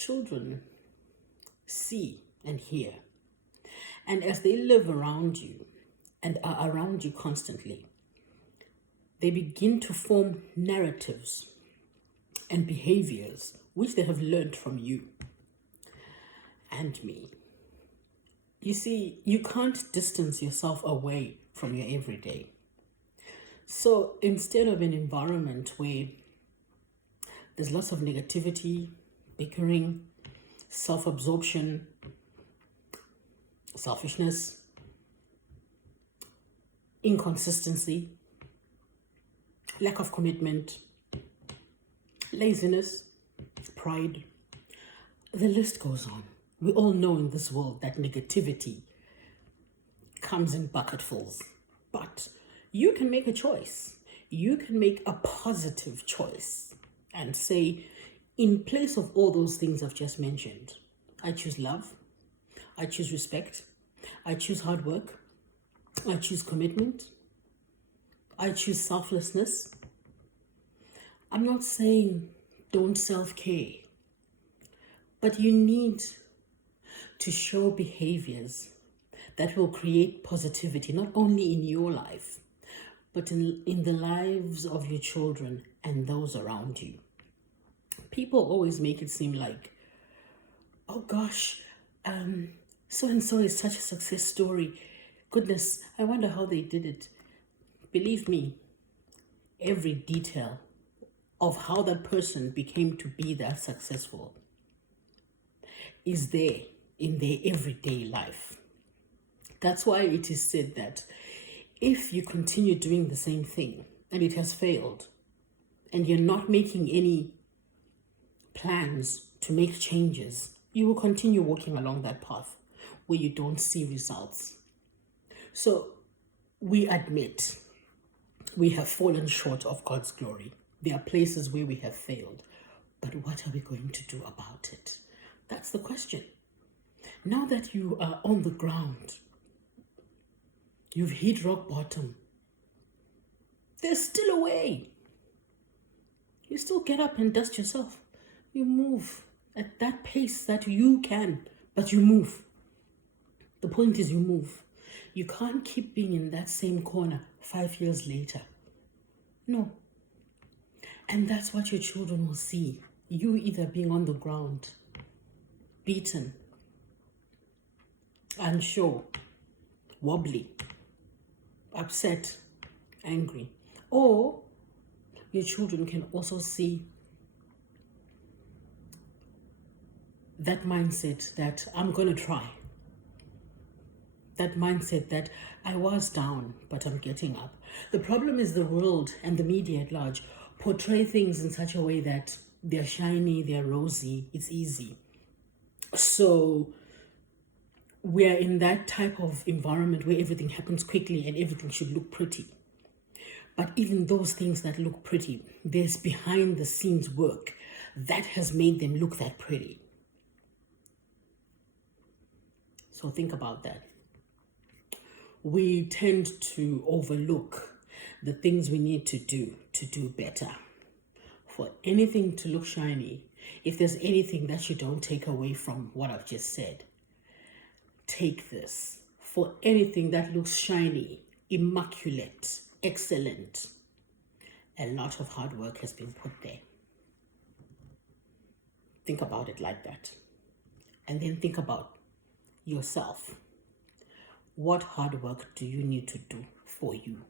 children see and hear. And as they live around you and are around you constantly, they begin to form narratives and behaviors which they have learned from you and me. You see, you can't distance yourself away from your everyday. So instead of an environment where there's lots of negativity, bickering, self-absorption, selfishness, inconsistency, lack of commitment, laziness, pride, the list goes on. We all know in this world that negativity comes in bucketfuls, but you can make a choice. You can make a positive choice and say, in place of all those things I've just mentioned, I choose love, I choose respect, I choose hard work, I choose commitment, I choose selflessness. I'm not saying don't self-care, but you need to show behaviors that will create positivity, not only in your life, but in the lives of your children and those around you. People always make it seem like, oh gosh, so-and-so is such a success story. Goodness, I wonder how they did it. Believe me, every detail of how that person became to be that successful is there in their everyday life. That's why it is said that if you continue doing the same thing and it has failed and you're not making any plans to make changes, you will continue walking along that path where you don't see results. So we admit we have fallen short of God's glory. There are places where we have failed, but what are we going to do about it? That's the question. Now that you are on the ground, you've hit rock bottom, there's still a way. You still get up and dust yourself. You move at that pace that you can, but you move. The point is you move. You can't keep being in that same corner 5 years later. No. And that's what your children will see. You either being on the ground, beaten, unsure, wobbly, upset, angry. Or your children can also see that mindset that I'm going to try. That mindset that I was down, but I'm getting up. The problem is the world and the media at large portray things in such a way that they're shiny, they're rosy, it's easy. So we're in that type of environment where everything happens quickly and everything should look pretty. But even those things that look pretty, there's behind the scenes work that has made them look that pretty. So think about that. We tend to overlook the things we need to do better. For anything to look shiny, if there's anything that you don't take away from what I've just said, take this. For anything that looks shiny, immaculate, excellent, a lot of hard work has been put there. Think about it like that. And then think about yourself. What hard work do you need to do for you?